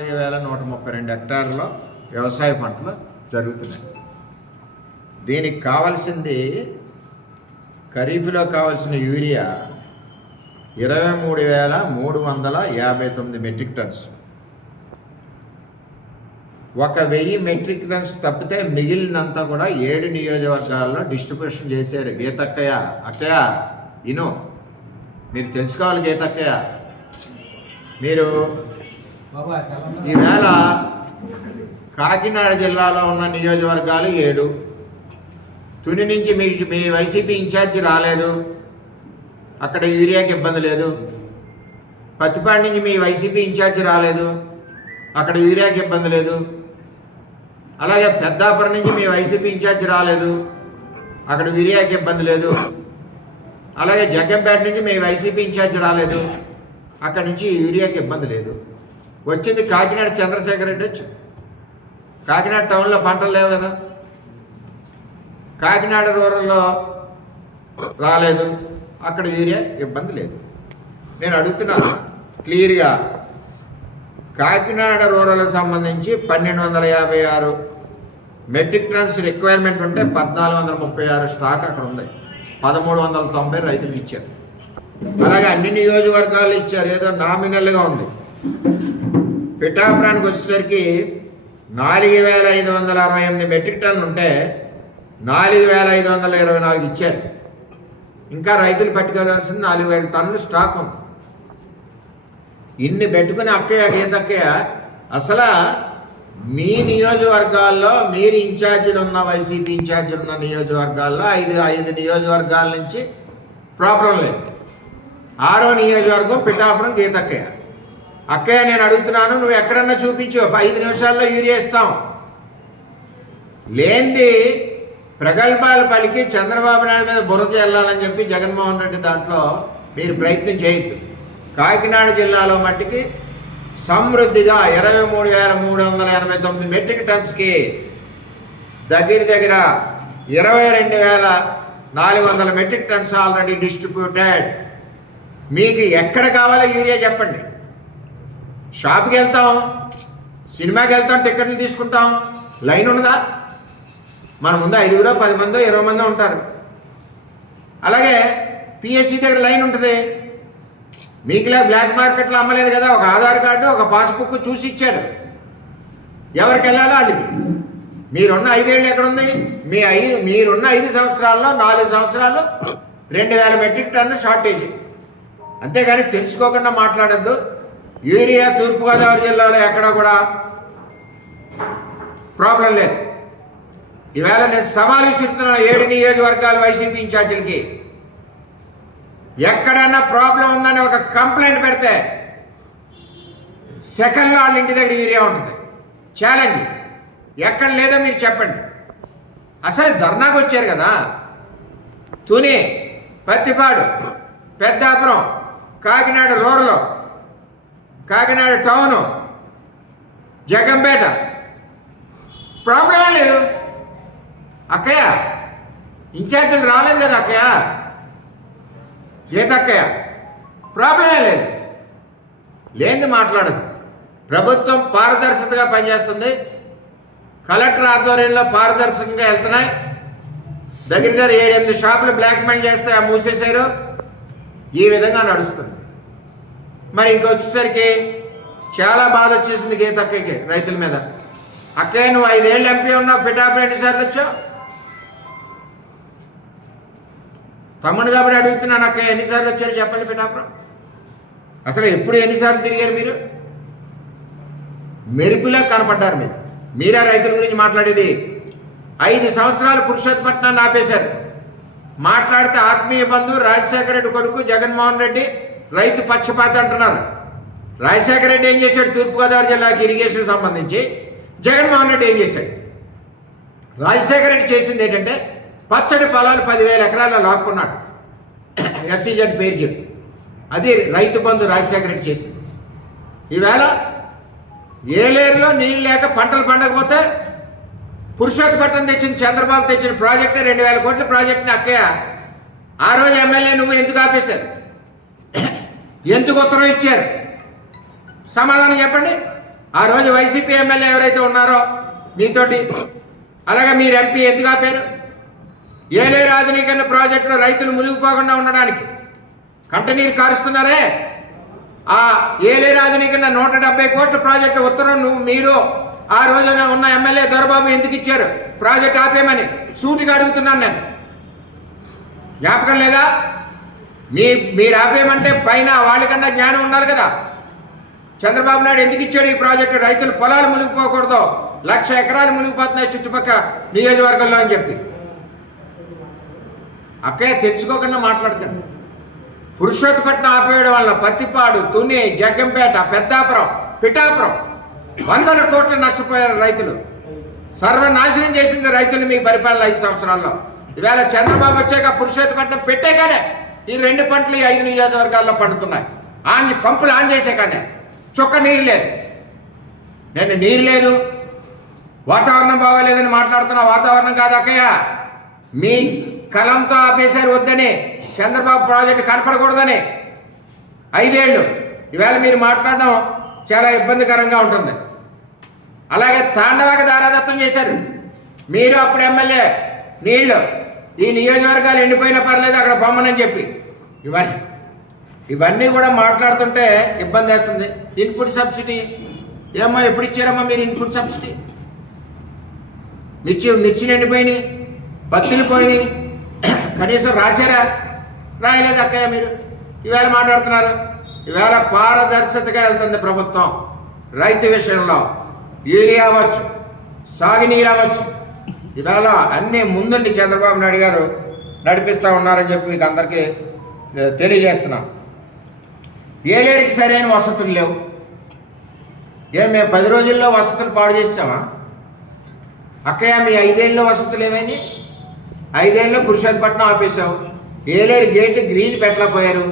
4132 హెక్టార్లలో వ్యవసాయ పంటలు జరుగుతున్నాయి. దీనికి కావాల్సింది ఖరీఫ్లో కావాల్సిన urea 23,359 metric tons. 1000 metric tons తప్పితే మిగిలినంతా కూడా 7 నియోజకవర్గాల్లో డిస్ట్రిబ్యూషన్ చేశారు. గీతక్కయ్య ఇను మీరు తెలుసుకోవాలి. గీతక్కయ్య మీరు ఈవేళ కాకినాడ జిల్లాలో ఉన్న నియోజకవర్గాలు 7. తుని నుంచి మీ వైసీపీ ఇన్ఛార్జి రాలేదు, అక్కడ యూరియాకి ఇబ్బంది లేదు. పత్తిపాడు నుంచి మీ వైసీపీ ఇన్ఛార్జి రాలేదు, అక్కడ యూరియాకి ఇబ్బంది లేదు. అలాగే పెద్దాపురం నుంచి మీ వైసీపీ ఇన్ఛార్జి రాలేదు, అక్కడ యూరియాకి ఇబ్బంది లేదు. అలాగే జగ్గంపేట నుంచి మీ వైసీపీ ఇన్ఛార్జి రాలేదు, అక్కడ నుంచి యూరియాకి ఇబ్బంది లేదు. వచ్చింది కాకినాడ చంద్రశేఖర్ రెడ్డి వచ్చి. కాకినాడ టౌన్లో పంటలు లేవు కదా, కాకినాడ రూరల్లో రాలేదు, అక్కడ యూరియా ఇబ్బంది లేదు. నేను అడుగుతున్నాను క్లియర్గా, కాకినాడ రూరల్కి సంబంధించి 1256 మెట్రిక్ టన్స్ రిక్వైర్మెంట్ ఉంటే 1436 స్టాక్ అక్కడ ఉంది. 1390 రైతులకు ఇచ్చారు. అలాగే అన్ని నియోజకవర్గాలు ఇచ్చారు, ఏదో నామినల్గా ఉంది. పిఠాపురానికి వచ్చేసరికి 4568 మెట్రిక్ టన్నులు ఉంటే 4524 ఇచ్చారు. ఇంకా రైతులు పట్టుకోవాల్సింది 4000 టన్నులు స్టాక్ ఉంది. ఇన్ని పెట్టుకుని గీతక్కయ్య అసలు మీ నియోజకవర్గాల్లో మీరు ఇన్ఛార్జీలు ఉన్న వైసీపీ ఇన్ఛార్జీలు ఉన్న నియోజకవర్గాల్లో 5 నియోజకవర్గాల నుంచి ప్రాబ్లం లేదు. 6వ నియోజకవర్గం పిఠాపురం. గీతక్కయ్య నేను అడుగుతున్నాను, నువ్వు ఎక్కడన్నా చూపించు, 5 నిమిషాల్లో యూరియా ఇస్తాం. లేనిది ప్రగల్భాలు పలికి చంద్రబాబు నాయుడు మీద బురద వెళ్ళాలని చెప్పి జగన్మోహన్ రెడ్డి దాంట్లో మీరు ప్రయత్నం చేయొద్దు. కాకినాడ జిల్లాలో మట్టికి సమృద్ధిగా 23,389 మెట్రిక్ టన్స్కి దగ్గర 22,400 మెట్రిక్ టన్స్ ఆల్రెడీ డిస్ట్రిబ్యూటెడ్. మీకు ఎక్కడ కావాలో యూరియా చెప్పండి. షాప్కి వెళ్తాం, సినిమాకి వెళ్తాం, టికెట్లు తీసుకుంటాం, లైన్ ఉండదా? మన ముందు 5 10 మందో 20 మందో ఉంటారు. అలాగే పిఎస్సి దగ్గర లైన్ ఉంటుంది. మీకులా బ్లాక్ మార్కెట్లో అమ్మలేదు కదా, ఒక ఆధార్ కార్డు ఒక పాస్బుక్ చూసి ఇచ్చారు. ఎవరికి వెళ్ళాలో వాళ్ళకి. మీరున్న 5 ఏళ్ళు ఎక్కడుంది? మీరున్న 5 సంవత్సరాల్లో 4 సంవత్సరాలు 2000 మెట్రిక్ టన్ను షార్టేజ్. అంతేగాని తెలుసుకోకుండా మాట్లాడద్దు. యూరియా తూర్పుగోదావరి జిల్లాలో ఎక్కడ కూడా ప్రాబ్లం లేదు. ఈవేళ నేను సవాల్ విసురుతున్నాను 7 నియోజకవర్గాల వైసీపీ ఇన్ఛార్జీలకి. ఎక్కడన్నా ప్రాబ్లం ఉందని ఒక కంప్లైంట్ పెడితే సెకండ్లో వాళ్ళ ఇంటి దగ్గర యూరియా ఉంటుంది. ఛాలెంజ్. ఎక్కడ లేదో మీరు చెప్పండి. అసలు ధర్నాకు వచ్చారు కదా, తుని, పత్తిపాడు, పెద్దాపురం, కాకినాడ రూరల్, కాకినాడ టౌను, జగ్గంపేట, ప్రాబ్లమే లేదు. ఇన్ఛార్జీలు రాలేదు కదా గీతక్కయ్య, ప్రాబ్లమే లేదు. లేనిది మాట్లాడదు. ప్రభుత్వం పారదర్శకతగా పనిచేస్తుంది. కలెక్టర్ ఆధ్వర్యంలో పారదర్శకంగా వెళ్తున్నాయి. దగ్గర 7-8 షాపులు బ్లాక్మెయిల్ చేస్తే మూసేశారు. ఈ విధంగా నడుస్తుంది. మరి ఇంకొచ్చేసరికి చాలా బాధ వచ్చేసింది గీతక్కయ్యకి రైతుల మీద. నువ్వు 5 ఏళ్ళు ఎంపీ ఉన్నావు, పిఠాపురం ఎన్నిసార్లు వచ్చావు? తమ్ముడు కాబట్టి అడుగుతున్నాను, ఎన్నిసార్లు వచ్చారు చెప్పండి పిఠాపురం? అసలు ఎప్పుడు ఎన్నిసార్లు తిరిగారు మీరు? మెరుపులా కనపడ్డారు మీరు. మీరే రైతుల గురించి మాట్లాడేది. 5 సంవత్సరాలు పురుషోత్తపట్నాన్ని ఆపేశారు. మాట్లాడితే ఆత్మీయ బంధువు రాజశేఖర రెడ్డి కొడుకు జగన్మోహన్ రెడ్డి రైతు పక్షపాతి అంటున్నారు. రాజశేఖర రెడ్డి ఏం చేశాడు? తూర్పుగోదావరి జిల్లాకి ఇరిగేషన్ సంబంధించి. జగన్మోహన్ రెడ్డి ఏం చేశాడు? రాజశేఖర రెడ్డి చేసింది ఏంటంటే పచ్చడి పొలాలు 10,000 ఎకరాల్లో లాక్కున్నాడు, ఎస్సీజెడ్ పేరు చెప్పి. అది రైతు బంధు రాజశేఖర రెడ్డి చేసింది. ఈవేళ ఏలేరులో నీళ్ళు లేక పంటలు పండకపోతే పురుషోత్తపట్నం తెచ్చిన చంద్రబాబు తెచ్చిన ప్రాజెక్టే 2,000 కోట్ల ప్రాజెక్ట్ని ఆ రోజు ఎమ్మెల్యే నువ్వు ఎందుకు ఆపేశారు? ఎందుకు ఉత్తరం ఇచ్చారు? సమాధానం చెప్పండి. ఆ రోజు వైసీపీ ఎమ్మెల్యే ఎవరైతే ఉన్నారో మీతోటి, అలాగే మీరు ఎంపీ ఎందుకు ఆపారు? ఏలేరు ఆధునీకరణ ప్రాజెక్టులో రైతులు మునిగిపోకుండా ఉండడానికి కంటనీరు కారుస్తున్నారే. ఆ ఏలేరు ఆధునీకరణ 170 కోట్ల ప్రాజెక్టు ఉత్తరం మీరు ఆ రోజున ఉన్న ఎమ్మెల్యే దొరబాబు ఎందుకు ఇచ్చారు ప్రాజెక్ట్ ఆపేయమని సూటిగా అడుగుతున్నాను నేను. జ్ఞాపకం లేదా? మీరు ఆపేయమంటే పైన వాళ్ళకన్నా జ్ఞానం ఉండాలి కదా. చంద్రబాబు నాయుడు ఎందుకు ఇచ్చాడు ఈ ప్రాజెక్టు? రైతులు పొలాలు మునిగిపోకూడదు, 1,00,000 ఎకరాలు మునిగిపోతున్నాయి చుట్టుపక్కల నియోజకవర్గంలో అని చెప్పి. అక్కయ్య తెలుసుకోకుండా మాట్లాడకండి. పురుషోత్తపట్నం ఆపేయడం వల్ల పత్తిపాడు, తుని, జగ్గంపేట, పెద్దాపురం, పిఠాపురం 100 కోట్లు నష్టపోయారు రైతులు. సర్వనాశనం చేసింది రైతులు మీ పరిపాలన 5 సంవత్సరాల్లో. ఈవేళ చంద్రబాబు వచ్చాక పురుషోత్తపట్నం పెట్టేగానే ఈ 2 పంటలు ఈ 5 నియోజకవర్గాల్లో పండుతున్నాయి. పంపులు ఆన్ చేసే కానీ చుక్క నీరు లేదు. నేను నీరు లేదు, వాతావరణం బాగోలేదని మాట్లాడుతున్నా. వాతావరణం కాదు అక్కయ్య, మీ కలంతో ఆపేశారు వద్దని, చంద్రబాబు ప్రాజెక్టు కనపడకూడదని 5 ఏళ్ళు. ఈవేళ మీరు మాట్లాడడం చాలా ఇబ్బందికరంగా ఉంటుంది. అలాగే తాండవాకి దారాదత్తం చేశారు మీరు, అప్పుడు ఎమ్మెల్యే. నీళ్లు ఈ నియోజకవర్గాలు ఎండిపోయినా పర్లేదు అక్కడ పొమ్మనని చెప్పి ఇవన్నీ కూడా మాట్లాడుతుంటే ఇబ్బంది వేస్తుంది. ఇన్పుట్ సబ్సిడీ ఏమో ఎప్పుడు ఇచ్చారమ్మా మీరు ఇన్పుట్ సబ్సిడీ? మిర్చిలు ఎండిపోయినాయి, పత్తులు పోయినాయి, కనీసం రాశారా? రాయలేదు అక్కయ్య. మీరు ఈవేళ మాట్లాడుతున్నారు. ఈవేళ పారదర్శకతగా వెళ్తుంది ప్రభుత్వం రైతు విషయంలో. యూరియా అవ్వచ్చు, సాగునీరు అవ్వచ్చు, ఈవేళ అన్నీ ముందుండి చంద్రబాబు నాయుడు గారు నడిపిస్తూ ఉన్నారని చెప్పి మీకు అందరికీ తెలియజేస్తున్నాం. ఏలేరికి సరైన వసతులు లేవు. మేము 10 రోజుల్లో వసతులు పాడు చేసామా అక్కయ్య? మీ 5 ఏళ్ళలో వసతులు ఏమైంది? 5 ఏళ్ళలో పురుషోత్తపట్నం ఆపేశావు. ఏలేరు గేట్లు గ్రీజ్ పెట్టలేకపోయారు.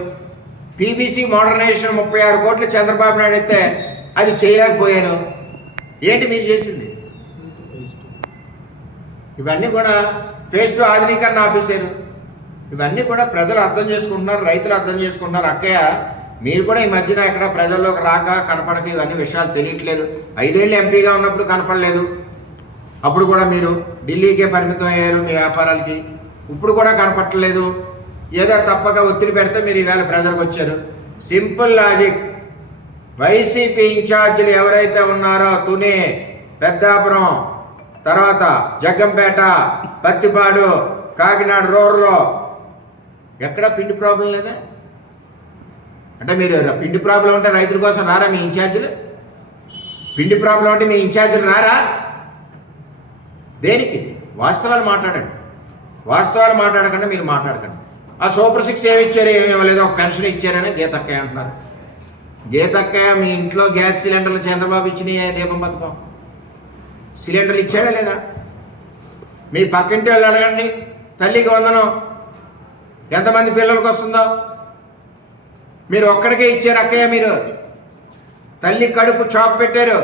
పీబీసీ మోడర్నైజేషన్ 36 కోట్లు చంద్రబాబు నాయుడు అయితే అది చేయలేకపోయాను. ఏంటి మీరు చేసింది? ఇవన్నీ కూడా ఫేజ్ 2 ఆధునీకరణ ఆపేశారు. ఇవన్నీ కూడా ప్రజలు అర్థం చేసుకుంటున్నారు, రైతులు అర్థం చేసుకుంటున్నారు. అక్కయ్య మీరు కూడా ఈ మధ్యన ఎక్కడ ప్రజల్లోకి రాక కనపడక ఇవన్నీ విషయాలు తెలియట్లేదు. 5 ఏళ్ళు ఎంపీగా ఉన్నప్పుడు కనపడలేదు, అప్పుడు కూడా మీరు ఢిల్లీకే పరిమితం అయ్యారు మీ వ్యాపారాలకి. ఇప్పుడు కూడా కనపట్టలేదు. ఏదో తప్పక ఒత్తిడి పెడితే మీరు ఈవేళ ప్రజలకు వచ్చారు. Simple logic. వైసీపీ ఇన్ఛార్జీలు ఎవరైతే ఉన్నారో తుని, పెద్దాపురం, తర్వాత జగ్గంపేట, పత్తిపాడు, కాకినాడ రూరల్లో ఎక్కడ పిండి ప్రాబ్లం లేదా? అంటే మీరు పిండి ప్రాబ్లం ఉంటే రైతుల కోసం రారా మీ ఇన్ఛార్జీలు? పిండి ప్రాబ్లం అంటే మీ ఇన్ఛార్జీలు రారా? దేనికి? వాస్తవాలు మాట్లాడండి. వాస్తవాలు మాట్లాడకుండా మీరు మాట్లాడకండి. ఆ సూపర్ 6 ఏమి ఇచ్చారు, ఏమి ఇవ్వలేదు, ఒక పెన్షన్ ఇచ్చారని గీతక్కయ్య అంటున్నారు. గీతక్కయ్య మీ ఇంట్లో గ్యాస్ సిలిండర్లు చంద్రబాబు ఇచ్చినాయి, దీపం పథకం సిలిండర్లు ఇచ్చాడా లేదా? మీ పక్కింటి వాళ్ళు అడగండి, తల్లికి వందనం ఎంతమంది పిల్లలకు వస్తుందో. మీరు ఒక్కడికే ఇచ్చారు అక్కయ్య. మీరు తల్లి కడుపు చాప్ పెట్టారు.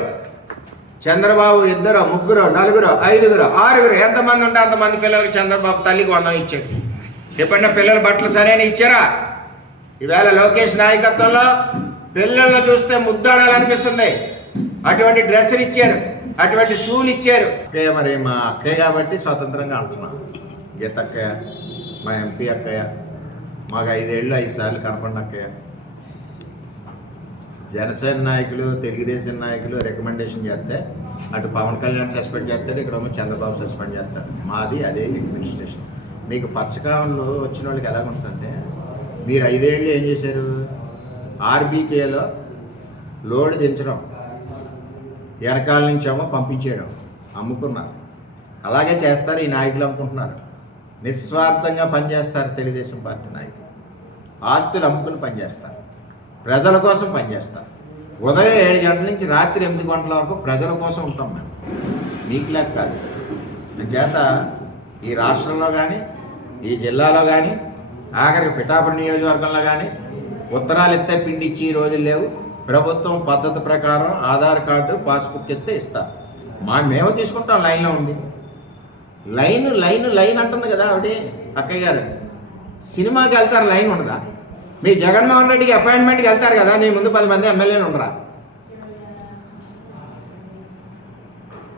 చంద్రబాబు 2, 3, 4, 5, 6 ఎంతమంది ఉంటే అంతమంది పిల్లలకి చంద్రబాబు తల్లికి వందనం ఇచ్చాడు. ఎప్పుడన్నా పిల్లల బట్టలు సరైన ఇచ్చారా? ఈవేళ లోకేష్ నాయకత్వంలో పిల్లలను చూస్తే ముద్దాడాలనిపిస్తుంది. అటువంటి డ్రెస్సులు ఇచ్చారు, అటువంటి షూలు ఇచ్చారు. అక్కయ్య మరి మా అక్కయ్య కాబట్టి స్వతంత్రంగా అంటున్నాం. గీతక్కయ్య మా ఎంపీ అక్కయ్య, మాకు 5 ఏళ్ళు 5 సార్లు కనపడిన అక్కయ్య. జనసేన నాయకులు, తెలుగుదేశం నాయకులు రికమెండేషన్ చేస్తే అటు పవన్ కళ్యాణ్ సస్పెండ్ చేస్తాడు, ఇక్కడ చంద్రబాబు సస్పెండ్ చేస్తాడు. మాది అదే అడ్మినిస్ట్రేషన్. మీకు పచ్చకాలంలో వచ్చిన వాళ్ళకి ఎలాగుంటుందంటే, మీరు 5 ఏళ్ళు ఏం చేశారు? ఆర్బీకేలో లోడ్ దించడం, వెనకాల నుంచి ఏమో పంపించేయడం, అమ్ముకున్నారు. అలాగే చేస్తారు ఈ నాయకులు అనుకుంటున్నారు. నిస్వార్థంగా పనిచేస్తారు తెలుగుదేశం పార్టీ నాయకులు. ఆస్తులు అమ్ముకుని పనిచేస్తారు, ప్రజల కోసం పనిచేస్తారు. ఉదయం 7 గంటల నుంచి రాత్రి 8 గంటల వరకు ప్రజల కోసం ఉంటాం మేము, మీకు లేక కాదు. చేత ఈ రాష్ట్రంలో కానీ, ఈ జిల్లాలో కానీ, ఆఖరికి పిఠాపురం నియోజకవర్గంలో కానీ ఉత్తరాలు ఎత్తే పిండి ఇచ్చి ఈ రోజులు లేవు. ప్రభుత్వం పద్ధతి ప్రకారం ఆధార్ కార్డు, పాస్బుక్ ఎత్తే ఇస్తారు. మేము తీసుకుంటాం లైన్లో ఉండి. లైన్ అంటుంది కదా ఆవిడ అక్కయ్య గారు. సినిమాకి వెళ్తారు, లైన్ ఉండదా? మీ జగన్మోహన్ రెడ్డికి అపాయింట్మెంట్కి వెళ్తారు కదా, నీ ముందు 10 మంది ఎమ్మెల్యేలు ఉండరా?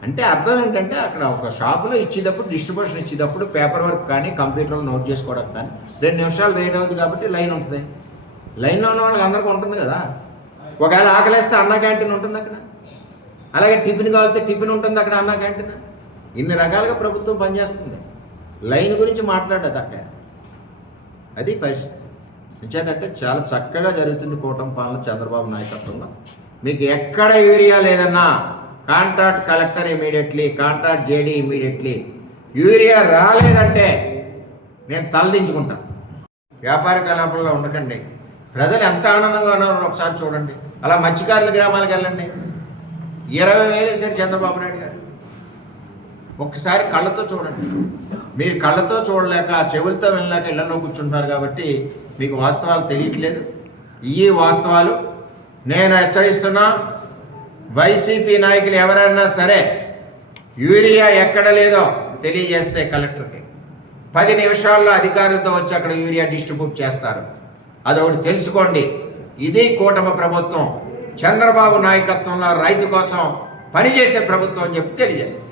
అంటే అర్థం ఏంటంటే అక్కడ ఒక షాపులో ఇచ్చేటప్పుడు డిస్ట్రిబ్యూషన్ ఇచ్చేటప్పుడు పేపర్ వర్క్ కానీ కంప్యూటర్లో నోట్ చేసుకోవడం కానీ 2 నిమిషాలు లేట్ అవుతుంది కాబట్టి లైన్ ఉంటుంది. లైన్లో ఉన్న వాళ్ళకి అందరికీ ఉంటుంది కదా. ఒకవేళ ఆకలేస్తే అన్న క్యాంటీన్ ఉంటుంది అక్కడ, అలాగే టిఫిన్ కావాలితే టిఫిన్ ఉంటుంది అక్కడ అన్న క్యాంటీన్. ఇన్ని రకాలుగా ప్రభుత్వం పనిచేస్తుంది. లైన్ గురించి మాట్లాడదు అక్కడ. అది పరిస్థితి. నిజేదంటే చాలా చక్కగా జరుగుతుంది కూటమి పాలన చంద్రబాబు నాయకత్వంలో. మీకు ఎక్కడ యూరియా లేదన్నా contract collector immediately, contract JD immediately. Urea రాలేదంటే నేను తలదించుకుంటాను. వ్యాపార కలాపాల్లో ఉండకండి. ప్రజలు ఎంత ఆనందంగా ఉన్నారో ఒకసారి చూడండి. అలా మత్స్యకారుల గ్రామాలకు వెళ్ళండి, 20,000 వేసారు చంద్రబాబు నాయుడు గారు. ఒక్కసారి కళ్ళతో చూడండి. మీరు కళ్ళతో చూడలేక చెవులతో వెళ్ళలేక ఇళ్లలో కూర్చుంటారు కాబట్టి మీకు వాస్తవాలు తెలియట్లేదు. ఈ వాస్తవాలు నేను హెచ్చరిస్తున్నా. వైసీపీ నాయకులు ఎవరైనా సరే యూరియా ఎక్కడ లేదో తెలియజేస్తే కలెక్టర్కి 10 నిమిషాల్లో అధికారులతో వచ్చి అక్కడ యూరియా డిస్ట్రిబ్యూట్ చేస్తారు. అదొకటి తెలుసుకోండి. ఇది కూటమి ప్రభుత్వం, చంద్రబాబు నాయకత్వంలో రైతు కోసం పనిచేసే ప్రభుత్వం అని చెప్పి తెలియజేస్తారు.